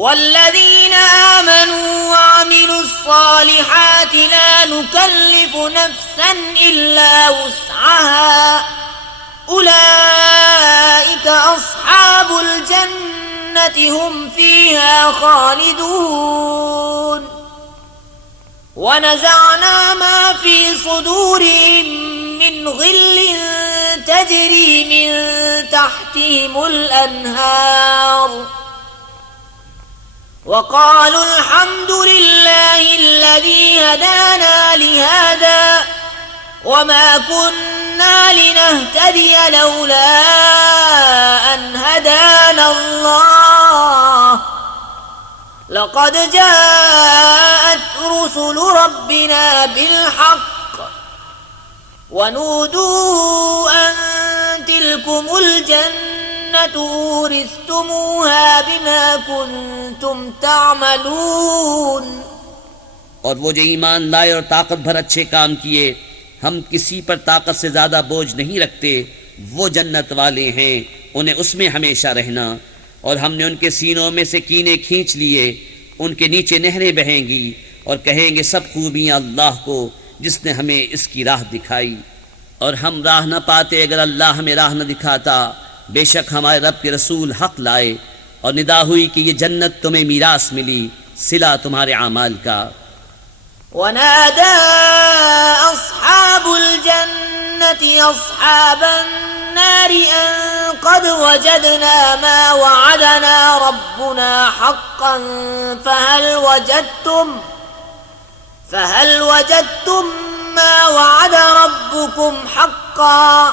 वल्लज़ीना आमनू व अमिलुस्सालिहाति ला नुकल्लिफु नफ्सन इल्ला वुस्अहा उलाइका अस्हाबुल जन्नति हुम फीहा खालिदून व नज़अना मा फी सुदूरिहिम मिन गिल्लिन तजरी मिन तहतिहिमुल अन्हार वक़ालू अल्हम्दुलिल्लाहिल्लज़ी हदाना लिहाज़ा वमा कुन्ना लिनहतदिय लौला अन हदाना अल्लाह लक़द जाअत रुसुलु रब्बिना बिलहक़्क़ वनूदू अन तिलकुमुल जन्नतु उरिस्तुमूहा बिमा कुन्तुम तामलून। और वो जो ईमान लाए और ताकत भर अच्छे काम किए, हम किसी पर ताकत से ज्यादा बोझ नहीं रखते, वो जन्नत वाले हैं, उन्हें उसमें हमेशा रहना। और हमने उनके सीनों में से कीने खींच लिए, उनके नीचे नहरें बहेंगी और कहेंगे सब खूबियाँ अल्लाह को जिसने हमें इसकी राह दिखाई। और हम राह न पाते अगर अल्लाह हमें राह न दिखाता। बेशक हमारे रब के रसूल हक लाए और निदा हुई कि ये जन्नत तुम्हें मीरास मिली, सिला तुम्हारे आमाल का। वनादा अस्हाबुल जन्नति अस्हाबन नारि अन क़द वजदना मा वअदना रब्बुना हक़्क़न फहल वजदतुम मा वअद रब्बुकुम हक़्क़न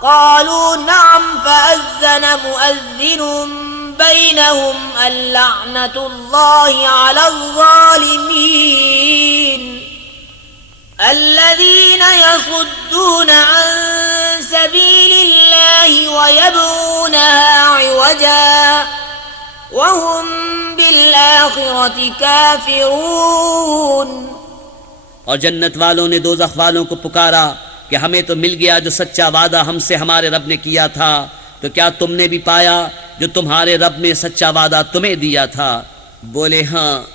क़ालू नअम फ़अज़्ज़न मुअज़्ज़िनुन बैनहुम अल्लअनतुल्लाहि अलज़्ज़ालिमीन الذين يصدون عن سبيل الله ويبغونها عوجا وهم بالآخرة كافرون। और जन्नत वालों ने दोज़ख वालों को पुकारा कि हमें तो मिल गया जो सच्चा वादा हमसे हमारे रब ने किया था, तो क्या तुमने भी पाया जो तुम्हारे रब ने सच्चा वादा तुम्हें दिया था? बोले हाँ।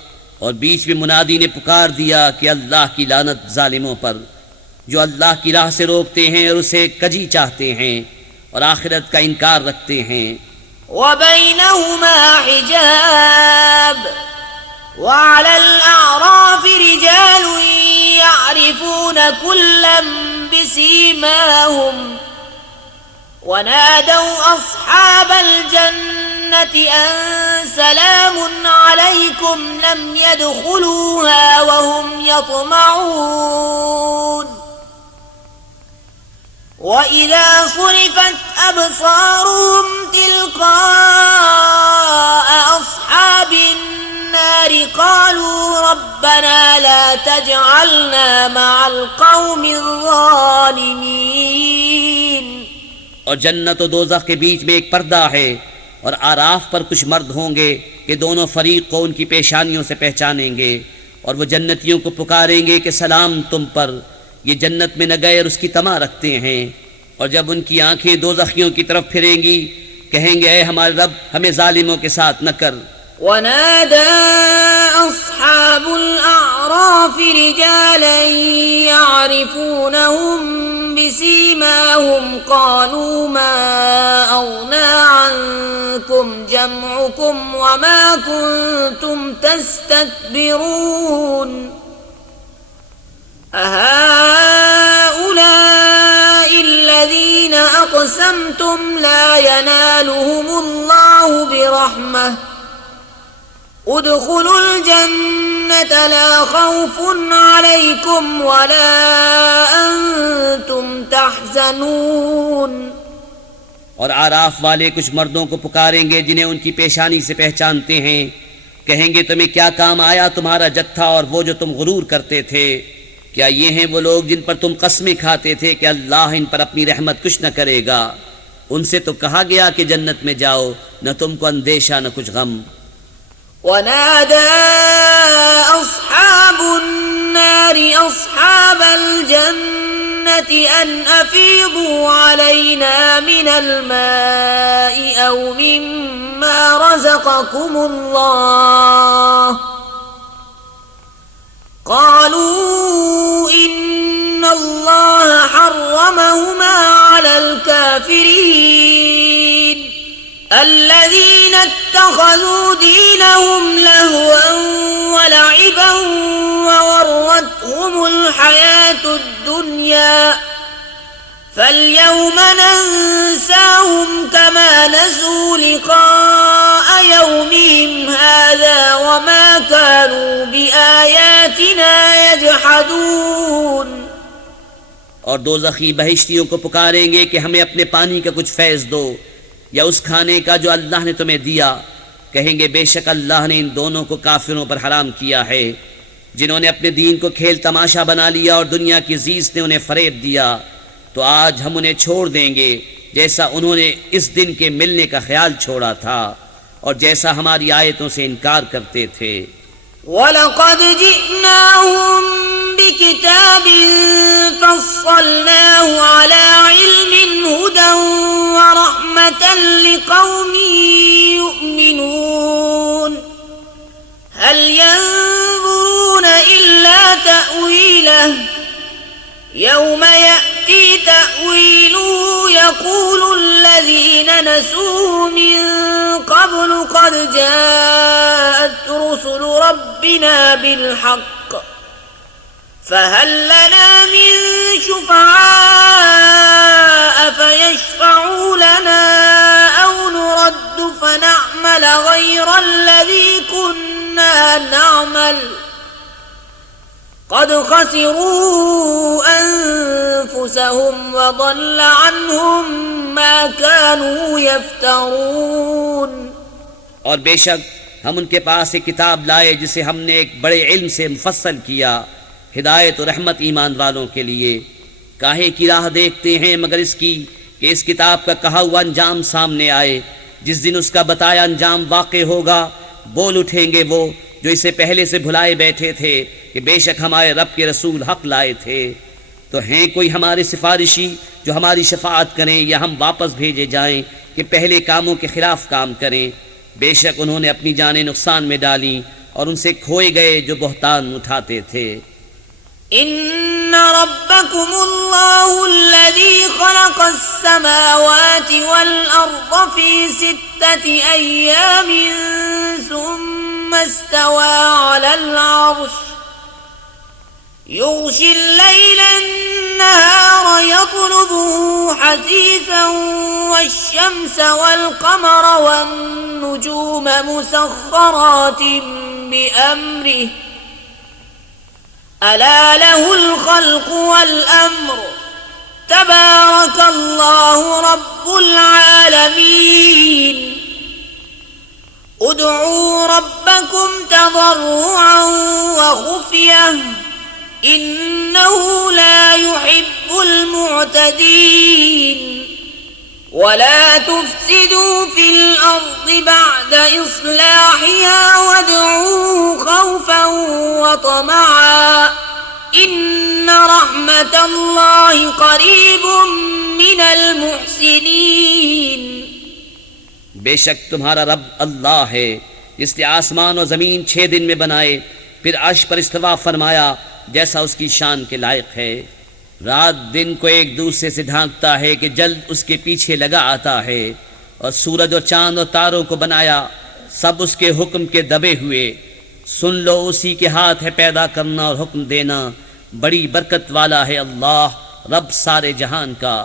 और बीच में मुनादी ने पुकार दिया कि अल्लाह की लानत जालिमों पर जो अल्लाह की राह से रोकते हैं और उसे कजी चाहते हैं और आखिरत का इनकार रखते हैं। वबैनहुमा हिजाब वअलल अअराफ रिजालुन यअरिफून कुल्लन बिसीमाहुम वनादौ अस्हाबल जन्नति अन सलामुन अलैकुम लम यदखुलूहा वहुम यत्मऊन वइज़ा सुरिफत अबसारुहुम तिलक़ाअ अस्हाबिन नारि क़ालू रब्बना ला तजअलना मअल क़ौमिज़ ज़ालिमीन। और जन्नत और दोज़ख के बीच में एक पर्दा है और आराफ पर कुछ मर्द होंगे कि दोनों फरीक को उनकी पेशानियों से पहचानेंगे और वो जन्नतियों को पुकारेंगे कि सलाम तुम पर, ये जन्नत में न गए और उसकी तमा रखते हैं। और जब उनकी आंखें दोज़खियों की तरफ फिरेंगी कहेंगे ऐ हमारे रब हमें जालिमों के साथ न कर। वनादा अस्हाबुल अअराफ रिजालन यअरिफूनहुम बिसीमाहुम क़ालू मा अग़ना अन्कुम जमउकुम वमा कुन्तुम तस्तक्बिरून अहाउलाइ الذين أقسمتم لا ينالهم الله برحمة ادخلوا الجنة لا خوف عليكم ولا أنتم تحزنون। और आराफ वाले कुछ मर्दों को पुकारेंगे जिन्हें उनकी पेशानी से पहचानते हैं, कहेंगे तुम्हें क्या काम आया तुम्हारा जत्था और वो जो तुम गुरूर करते थे? क्या ये हैं वो लोग जिन पर तुम कस्में खाते थे कि अल्लाह इन पर अपनी रहमत कुछ न करेगा? उनसे तो कहा गया कि जन्नत में जाओ, न तुमको अंदेशा न कुछ गम। वनादा अस्हाबुन नारि अस्हाबल जन्नति अन अफीदू अलैना मिनल माइ औ मिम्मा رزقكم الله قالوا إن الله حرمهما على الكافرين الذين اتخذوا دينهم لهوا ولعبا وغرتهم الحياة الدنيا فاليوم ننساهم كما نسوا لقاء يومهم هذا وما كانوا بآياتنا يجحدون। और दोज़खी बहिश्तियों को पुकारेंगे कि हमें अपने पानी का कुछ फैज़ दो या उस खाने का जो अल्लाह ने तुम्हें दिया। कहेंगे बेशक अल्लाह ने इन दोनों को काफिरों पर हराम किया है, जिन्होंने अपने दीन को खेल तमाशा बना लिया और दुनिया की जीज़ ने उन्हें फरेब दिया। तो आज हम उन्हें छोड़ देंगे जैसा उन्होंने इस दिन के मिलने का ख्याल छोड़ा था और जैसा हमारी आयतों से इनकार करते थे। वलक़द जिअनाहुम बिकिताबिन फस्सलनाहु अला इल्मिन हुदन व रहमतन लिक़ौमिन युमिनून हल यंज़ुरून इल्ला तअवीलहु यौम यअती तअवीलुहु यक़ूलु الذين نسوه من قبل قد جاءت رسل ربنا بالحق فهل لنا من شفعاء فيشفعوا لنا أو نرد فنعمل غير الذي كنا نعمل قد خسروا أنفسهم وضل عنهم ما كانوا يفترون। और बेशक हम उनके पास एक किताब लाए जिसे हमने एक बड़े इल्म से मुफस्सल किया, हिदायत और रहमत ईमान वालों के लिए। काहे की राह देखते हैं मगर इसकी कि इस किताब का कहा हुआ अंजाम सामने आए। जिस दिन उसका बताया अंजाम वाक़े होगा, बोल उठेंगे वो जो इसे पहले से भुलाए बैठे थे कि बेशक हमारे रब के रसूल हक लाए थे। तो हैं कोई हमारे सिफारिशी जो हमारी शफाअत करें या हम वापस भेजे जाएं कि पहले कामों के खिलाफ काम करें। बेशक उन्होंने अपनी जानें नुकसान में डाली और उनसे खोए गए जो बहतान उठाते थे। इन्न रब्बकुमुल्लाहु अल्लज़ी खलक़स समावाति वल अर्ज़ फी सित्तति अय्यामिन सुम्मा इस्तवा अलल अर्श युग़शी अल-लैला अन-नहारा यत्लुबुहु हसीसन वश-शम्स वल-क़मरा वन-नुजूम मुसख़ख़रातिन बिअम्रिहि अला लहुल ख़ल्क़ु वल-अम्र तबारकल्लाहु रब्बुल आलमीन। उदዑ रब्बकुम तज़र्रुअन व खुफ़यतन इन्नहु ला युहिब्बुल मुअतदीन वला तुफ़्सिदू फिल अर्ज़ि बअद इस्लाहिहा वदऊहु ख़ौफ़न व तमअन इन्न रहमतल्लाहि क़रीबुम मिनल मुहसिनीन। बेशक तुम्हारा रब अल्लाह है जिसने आसमान और ज़मीन 6 दिन में बनाए, फिर अर्श पर इस्तिवा फरमाया जैसा उसकी शान के लायक है। रात दिन को एक दूसरे से ढांकता है कि जल्द उसके पीछे लगा आता है, और सूरज और चांद और तारों को बनाया सब उसके हुक्म के दबे हुए। सुन लो उसी के हाथ है पैदा करना और हुक्म देना, बड़ी बरकत वाला है अल्लाह रब सारे जहान का।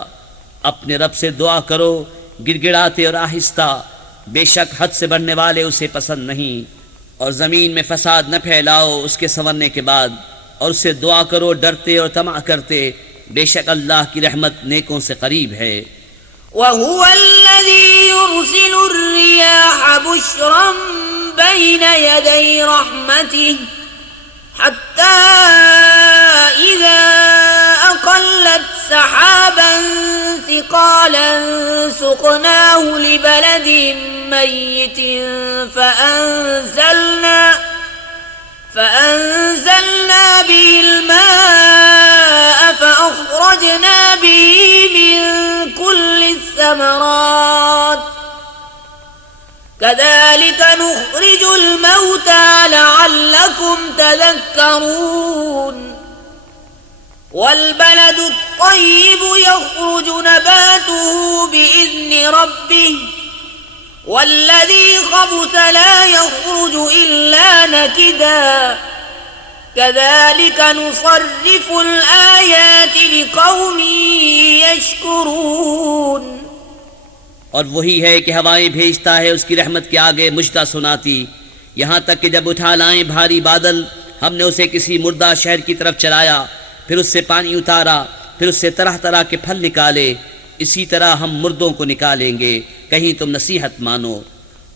अपने रब से दुआ करो गिड़गिड़ाते और आहिस्ता, बेशक हद से बढ़ने वाले उसे पसंद नहीं। और ज़मीन में फसाद न फैलाओ उसके संवरने के बाद, और उससे दुआ करो डरते और तमा करते, बेशक अल्लाह की रहमत नेकों से करीब है। वहुवल्लज़ी युरसिलुर्रियाह बुश्रन बैन यदै रहमतिही हत्ता इज़ा अक़ल्लत सहाबन सिक़ालन सुक़नाहु लिबलदिन मय्यितिन فأنزلنا به الماء فأخرجنا به من كل الثمرات كذلك نخرج الموتى لعلكم تذكرون والبلد الطيب يخرج نباته بإذن ربه والذي خبث لا يخرج إلا نكدا كذلك نصرف الآيات لقوم يشكرون। और वही है कि हवाएं भेजता है उसकी रहमत के आगे मुजदा सुनाती, यहाँ तक कि जब उठा लाएं भारी बादल हमने उसे किसी मुर्दा शहर की तरफ चलाया, फिर उससे पानी उतारा, फिर उससे तरह तरह के फल निकाले, इसी तरह हम मुर्दों को निकालेंगे, कहीं तुम नसीहत मानो।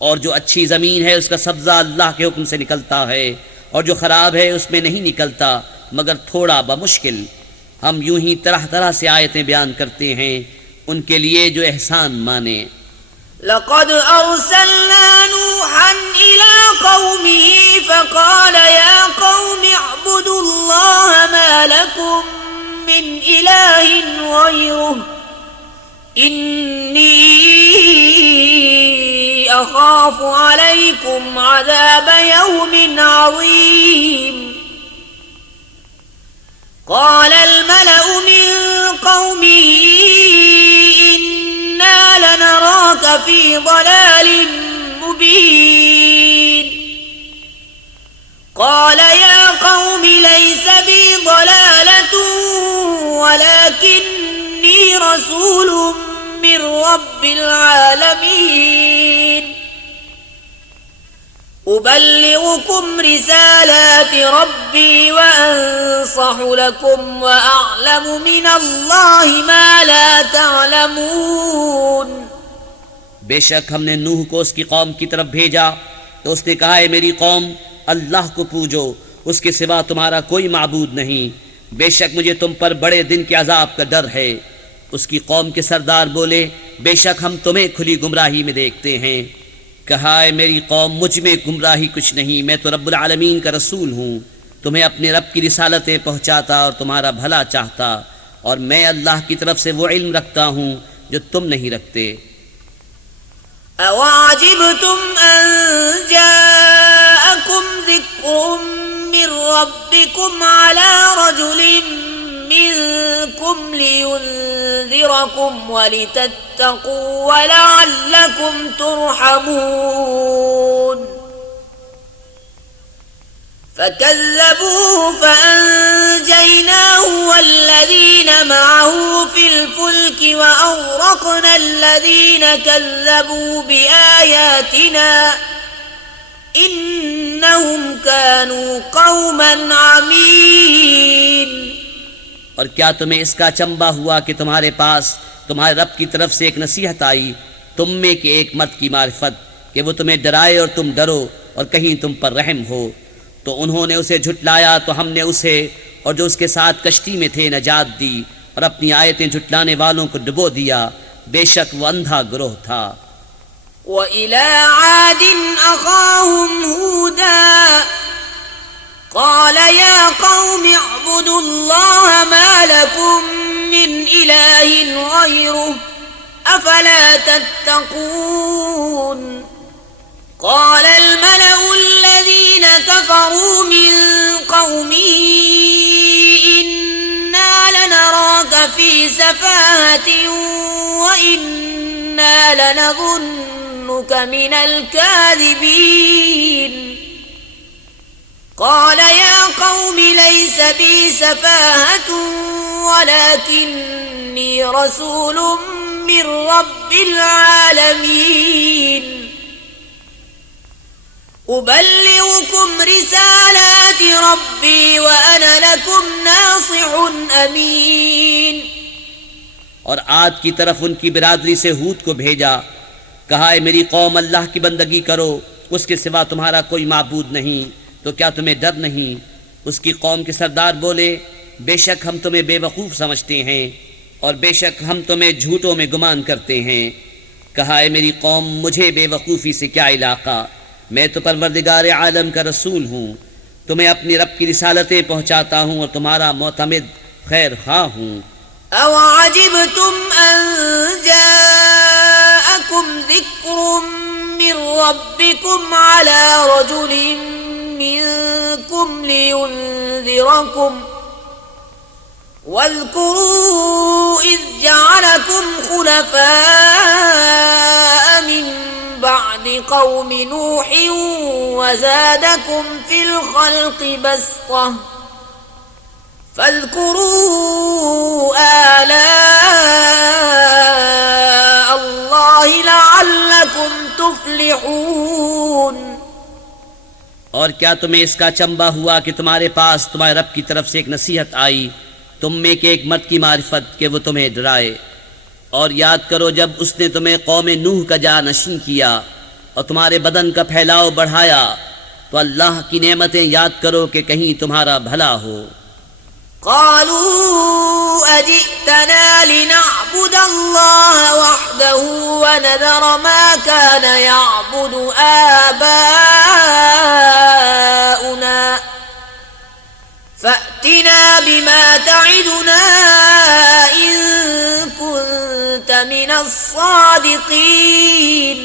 और जो अच्छी ज़मीन है उसका सब्ज़ा अल्लाह के हुक्म से निकलता है, और जो ख़राब है उसमें नहीं निकलता मगर थोड़ा बमुश्किल। हम यूं ही तरह तरह से आयतें बयान करते हैं उनके लिए जो एहसान माने। लक़द अर्सलना नूहन इला क़ौमिही फ़क़ाल या क़ौमि अअ्बुदुल्लाह मा लकुम मिन इलाहिन ग़ैरुह इन्नी अख़ाफ़ु अलैकुम अज़ाब यौमिन अज़ीम। क़ाल अल-मलअु मिन क़ौमिही इन्ना लनराक फ़ी ज़लालिन मुबीन। क़ाल या क़ौमि लैस बी ज़लालतुन वलाकिन्नी रसूलुम मिन रब्बिल आलमीन उबल्लिगुकुम रिसालाति रब्बी व अंसहु लकुम व अअलमु मिनल्लाहि मा ला तअलमून। बेशक हमने नूह को उसकी कौम की तरफ भेजा तो उसने कहा, है मेरी कौम अल्लाह को पूजो, उसके सिवा तुम्हारा कोई माबूद नहीं, बेशक मुझे तुम पर बड़े दिन के अजाब का डर है। उसकी कौम के सरदार बोले, बेशक हम तुम्हें खुली गुमराही में देखते हैं। कहा, है मेरी कौम मुझ में गुमराही कुछ नहीं, मैं तो रब्बुल आलमीन का रसूल हूँ, तुम्हें अपने रब की रिसालतें पहुँचाता और तुम्हारा भला चाहता, और मैं अल्लाह की तरफ से वो इल्म रखता हूँ जो तुम नहीं रखते। अवाजिबतुम अन जाअकुम ज़िक्रुम मिन रब्बिकुम अला रजुलिन मिनकुम लियुन्ज़िरकुम वलितत्तक़ू वलअल्लकुम तुरहमून। फकज़्ज़बूहु फअंजयनाहु वल्लज़ीन मअहु फ़िल फ़ुल्कि वअग़रक़ना الذين كذبوا بآياتنا إنهم كانوا قوما عمين। और क्या तुम्हें इसका अचंबा हुआ कि तुम्हारे पास तुम्हारे रब की तरफ से एक नसीहत आई, तुम में के एक मर्द की मारिफत, कि वो तुम्हें डराए और तुम डरो और कहीं तुम पर रहम हो। तो उन्होंने उसे झुटलाया तो हमने उसे और जो उसके साथ कश्ती में थे नजात दी, और अपनी आयतें झुटलाने वालों को डुबो दिया, बेशक वो अंधा ग्रोह था। वइला आदिन अखाहुम हूदा क़ाल या क़ौमि अअ्बुदुल्लाह मा लकुम मिन इलाहिन ग़ैरुहु अफ़ला तत्तक़ून। क़ाल अल-मलअु الذين كفروا من قومه إنا لنراك في سفاهة وإنا لنظنك من الكاذبين। قال يا قوم ليس بي سفاهة ولكني رسول من رب العالمين أبلغكم رسالات ربي وأنا لكم नासिह अमीन। और आद की तरफ उनकी बिरादरी से हूद को भेजा, कहा, है मेरी कौम अल्लाह की बंदगी करो, उसके सिवा तुम्हारा कोई माबूद नहीं, तो क्या तुम्हें डर नहीं। उसकी कौम के सरदार बोले, बेशक हम तुम्हें बेवकूफ़ समझते हैं और बेशक हम तुम्हें झूठों में गुमान करते हैं। कहा, है मेरी कौम मुझे बेवकूफ़ी से क्या इलाका, मैं तो परवरदिगार आलम का रसूल हूँ, तुम्हें अपनी रब की रिसालतें पहुँचाता हूँ और तुम्हारा मोतमिद खैर ख़्वाह हूँ। अवअजिबतुम अन जाअकुम ज़िक्रुम من ربكم على رجل منكم لينذركم واذكروا إذ جعلكم خلفاء من بعد قوم نوح وزادكم في الخلق بسطة فاذكروا آلاء الله لعلكم تفلحون। और क्या तुम्हें इसका अचंबा हुआ कि तुम्हारे पास तुम्हारे रब की तरफ से एक नसीहत आई तुम में के एक मर्द की मारिफत के वो तुम्हें डराए। और याद करो जब उसने तुम्हें कौम नूह का जानशीं किया और तुम्हारे बदन का फैलाव बढ़ाया, तो अल्लाह की नेमतें याद करो कि कहीं तुम्हारा भला हो। क़ालू अजि'तना लिनअबुद अल्लाह वहदहू व नज़र मा कान यअबुदु आबाउना फ़अतिना बिमा तइदुना इन कुन्त मिनस सादिक़ीन।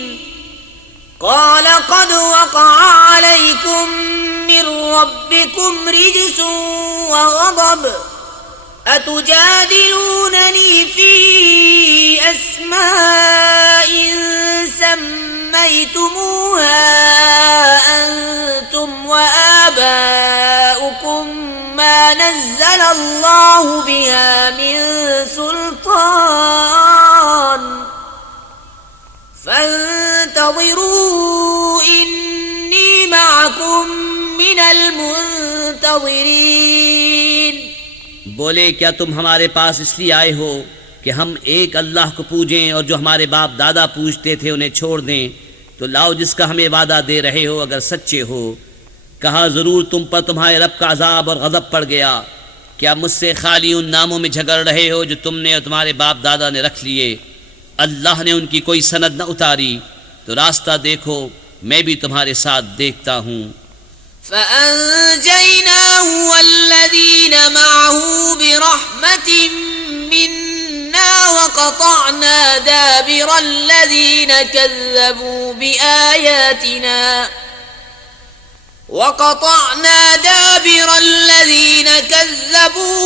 قال قد وقع عليكم من ربكم رجس وغضب أتجادلونني في أسماء سميتموها أنتم وآباؤكم ما نزل الله بها من سلطان فانتظروا إني معكم من المنتظرين। बोले क्या तुम हमारे पास इसलिए आए हो कि हम एक अल्लाह को पूजें और जो हमारे बाप दादा पूजते थे उन्हें छोड़ दें? तो लाओ जिसका हमें वादा दे रहे हो अगर सच्चे हो। कहा ज़रूर तुम पर तुम्हारे रब का अजाब और गज़ब पड़ गया। क्या मुझसे खाली उन नामों में झगड़ रहे हो जो तुमने और तुम्हारे बाप दादा ने रख लिए? अल्लाह ने उनकी कोई सनद न उतारी, तो रास्ता देखो मैं भी तुम्हारे साथ देखता हूँ। فأنجيناه والذين معه برحمة منا وقطعنا دابر الذين كذبوا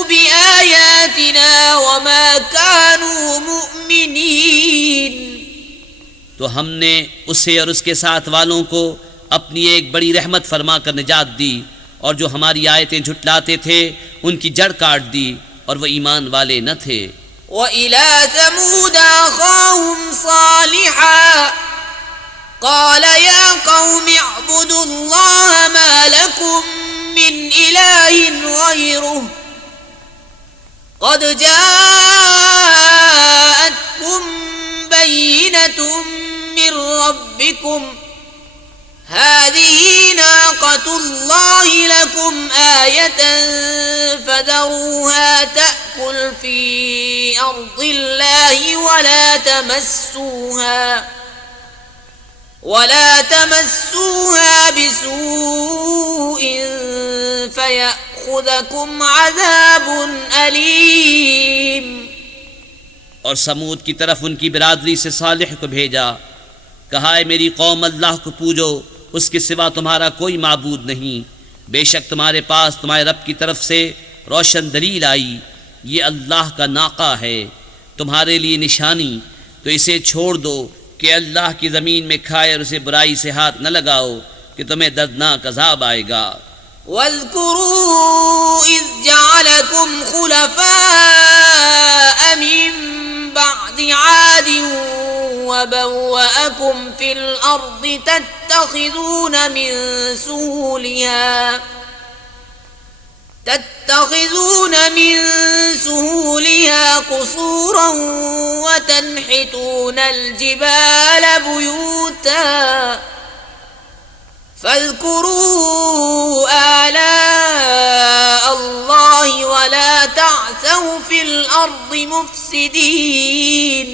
بآياتنا وما كانوا مؤمنين। तो हमने उसे और उसके साथ वालों को अपनी एक बड़ी रहमत फरमा कर निजात दी, और जो हमारी आयतें झुटलाते थे उनकी जड़ काट दी और वो ईमान वाले न थे। وإلى ثمود أخاهم صالحا قال يا قوم اعبدوا الله ما لكم من إله غيره قد جاءتكم بينة من ربكم هذه ناقة الله لكم آية فذروها تأكل في أرض الله ولا تمسوها بسوء فيأخذكم عذاب أليم। और समूद की तरफ उनकी बिरादरी से सालिह को भेजा। कहा है मेरी कौम अल्लाह को पूजो, उसके सिवा तुम्हारा कोई माबूद नहीं। बेशक तुम्हारे पास तुम्हारे रब की तरफ से रोशन दलील आई, ये अल्लाह का नाका है तुम्हारे लिए निशानी, तो इसे छोड़ दो कि अल्लाह की ज़मीन में खाए और उसे बुराई से हाथ न लगाओ कि तुम्हें दर्दनाक अज़ाब आएगा। वज़्कुरू इज़ जअलकुम खुलफ़ाअ मिन बअदि आद वबव्वअकुम फिल अर्दि تتخذون من سهولها قصورا وتنحتون الجبال بيوتا فاذكروا آلاء الله ولا تعثوا في الأرض مفسدين।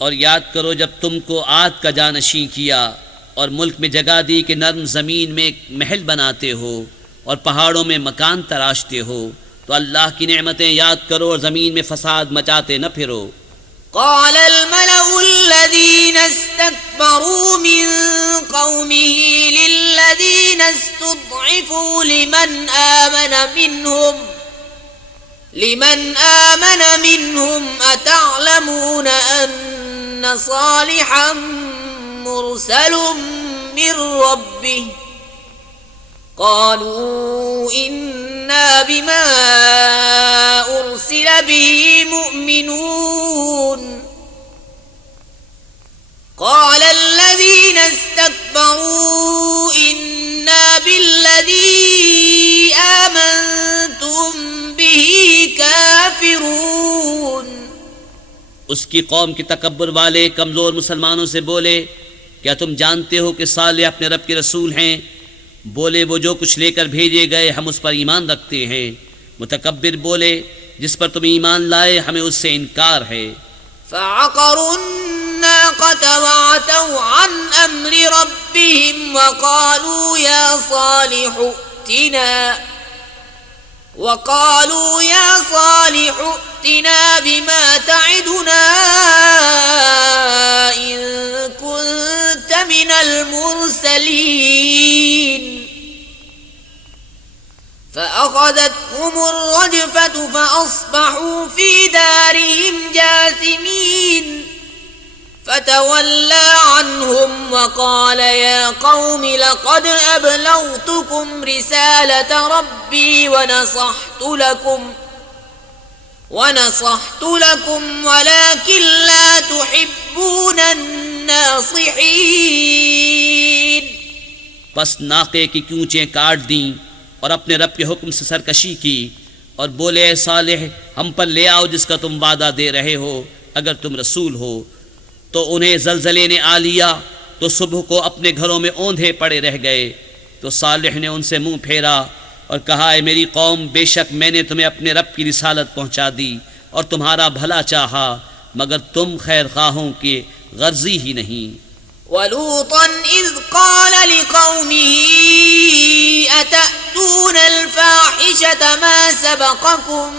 और याद करो जब तुमको आद का जानशीं किया और मुल्क में जगह दी कि नर्म ज़मीन में एक महल बनाते हो और पहाड़ों में मकान तराशते हो, तो अल्लाह की नेमतें याद करो और ज़मीन में फसाद मचाते न फिरो। قال الملأ الذين استكبروا قومه للذين استضعفوا لمن آمن منهم أتعلمون أن صالحا مرسل من ربه قالوا إنا بما أرسل به مؤمنون قال الذين استكبروا إنا بالذي آمنتم به كافرون। उसकी कौम के तकब्बुर वाले कमज़ोर मुसलमानों से बोले, क्या तुम जानते हो कि सालेह अपने रब के रसूल हैं? बोले, वो जो कुछ लेकर भेजे गए हम उस पर ईमान रखते हैं। मुतकब्बिर बोले, जिस पर तुम ईमान लाए हमें उससे इनकार है। فعقروا الناقة وعتوا عن أمر ربهم وقالوا يا صالح ائتنا بما تعدنا إن كنت من المرسلين فأخذتهم الرجفة فأصبحوا في دارهم جاثمين فتولى عنهم وقال يا قوم لقد أبلغتكم رسالة ربي ونصحت لكم ولكن لا تحبون الناصحين। बस नाके की क्यूचें काट दी और अपने रब के हुक्म से सरकशी की और बोले, ऐ सालेह हम पर ले आओ जिसका तुम वादा दे रहे हो अगर तुम रसूल हो। तो उन्हें जलजले ने आ लिया तो सुबह को अपने घरों में औंधे पड़े रह गए। तो सालेह ने उनसे मुंह फेरा और कहा, ऐ मेरी कौम, बेशक मैंने तुम्हें अपने रब की रिसालत पहुंचा दी और तुम्हारा भला चाहा, मगर तुम खैर खाहों की गर्जी ही नहीं। वलूतन इज़ क़ाल लिक़ौमिही अतअतून अल-फ़ाहिशत मा सबक़कुम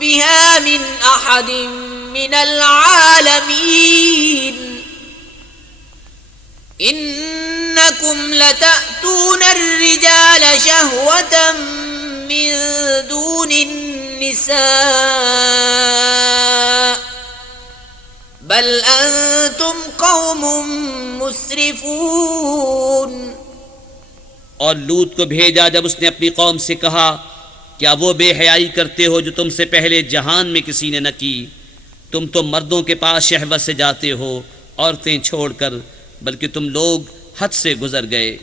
बिहा मिन अहदिन मिनल आलमीन इन्नकुम लतअतून अर्रिजाल शहवतन मिन दूनिन निसा बल अंतुम कौमुम मुस्रिफून। और लूत को भेजा जब उसने अपनी कौम से कहा, क्या वो बेहयाई करते हो जो तुमसे पहले जहान में किसी ने न की? तुम तो मर्दों के पास शहवत से जाते हो औरतें छोड़कर, बल्कि तुम लोग हद से गुजर गए।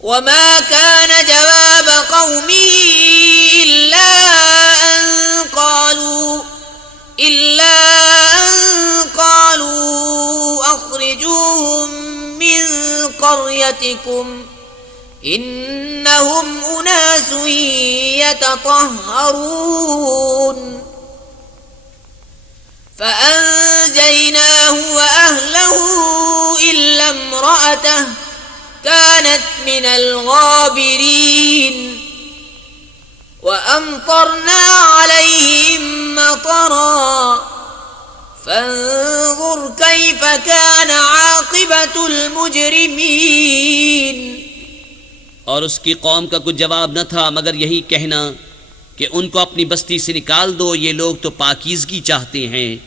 वमा कान जवाब कौमी इल्ला अन क़ालू अख़रिजूहुम मिन क़र्यतिकुम इन्नहुम उनासुन यतطهرون فأنجيناه وأهله إلا امرأته كانت من الغابرين وأمطرنا عليهم مطرا فانظر كيف كان عاقبة المجرمين। और उसकी कौम का कुछ जवाब न था मगर यही कहना कि उनको अपनी बस्ती से निकाल दो, ये लोग तो पाकीज़गी चाहते हैं।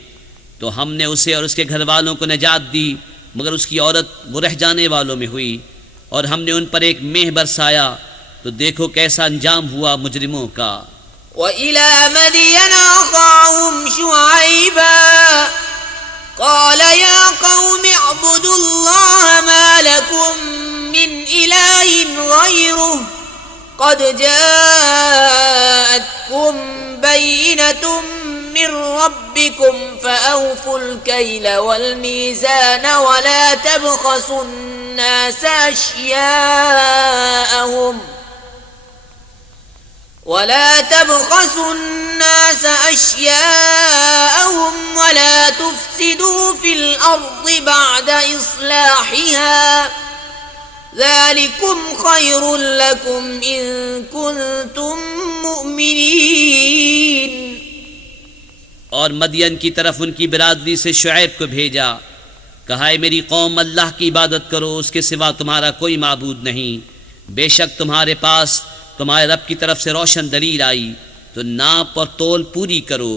तो हमने उसे और उसके घर वालों को निजात दी, मगर उसकी औरत वो रह जाने वालों में हुई। और हमने उन पर एक मेह बरसाया, तो देखो कैसा अंजाम हुआ मुजरिमों का। वइला मदियन अख़ाहुम शुअैबा क़ाल या क़ौमि अअ्बुदुल्लाह मा लकुम मिन इलाहिन ग़ैरुहु क़द जाअतकुम बय्यिनतुम मिन रब्बिकुम फ़अवफ़ुल कैल वल मीज़ान वला तबख़सुन्नास अश्याअहुम वला तुफ़सिदू फ़िल अर्ज़ि बअद इस्लाहिहा ज़ालिकुम ख़ैरुल लकुम इन कुन्तुम मुअमिनीन। और मदियन की तरफ उनकी बिरादरी से शुएब को भेजा। कहा है मेरी कौम अल्लाह की इबादत करो, उसके सिवा तुम्हारा कोई माबूद नहीं। बेशक तुम्हारे पास तुम्हारे रब की तरफ से रोशन दलील आई, तो नाप और तोल पूरी करो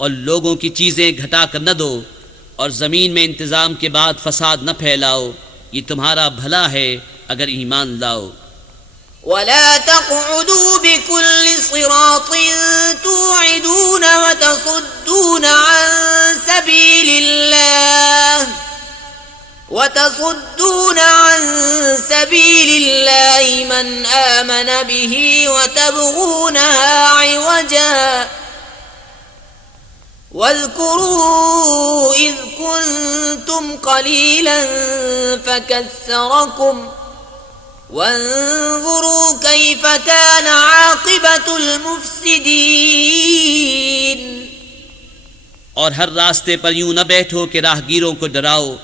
और लोगों की चीज़ें घटा कर न दो, और ज़मीन में इंतज़ाम के बाद फसाद न फैलाओ। ये तुम्हारा भला है अगर ईमान लाओ। ولا تقعدوا بكل صراط توعدون وتصدون عن سبيل الله من آمن به وتبغونها عوجا واذكروا إذ كنتم قليلا فكثركم وانظروا كيف كان عاقبة المفسدين। और हर रास्ते पर यूं न बैठो कि राहगीरों को डराओ,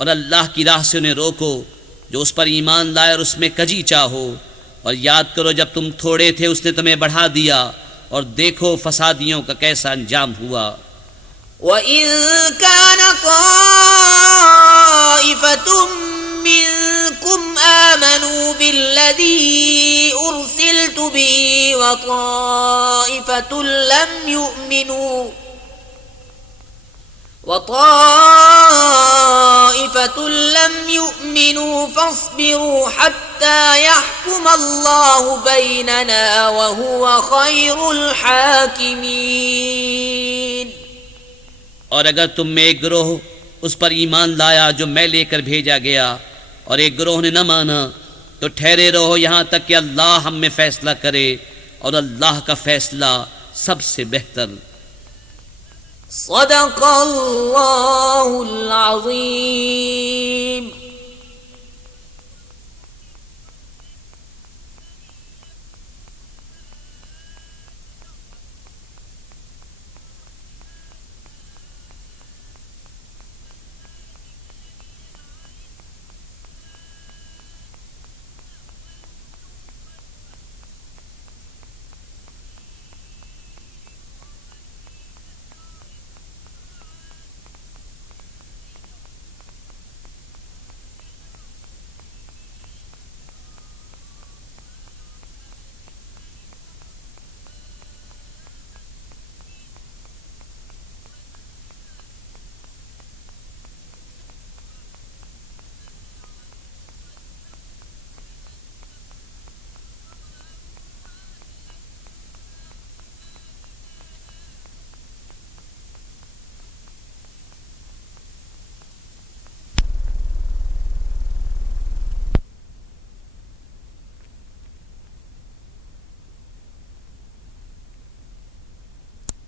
और अल्लाह की राह से उन्हें रोको जो उस पर ईमान लाए और उसमें कजी चाहो। और याद करो जब तुम थोड़े थे उसने तुम्हें बढ़ा दिया, और देखो फसादियों का कैसा अंजाम हुआ। وَإِن كَانَ طَائِفَةٌ مِّنكُمْ آمَنُوا بِالَّذِي أُرْسِلْتُ بِهِ وطائفة لم يؤمنوا فاصبروا حتى يحكم الله بيننا وهو خير الحاكمين। और अगर तुम में एक गिरोह उस पर ईमान लाया जो मैं लेकर भेजा गया, और एक गिरोह ने न माना, तो ठहरे रहो यहाँ तक कि अल्लाह हम में फैसला करे, और अल्लाह का फैसला सबसे बेहतर। सदक़ल्लाहुल अज़ीम।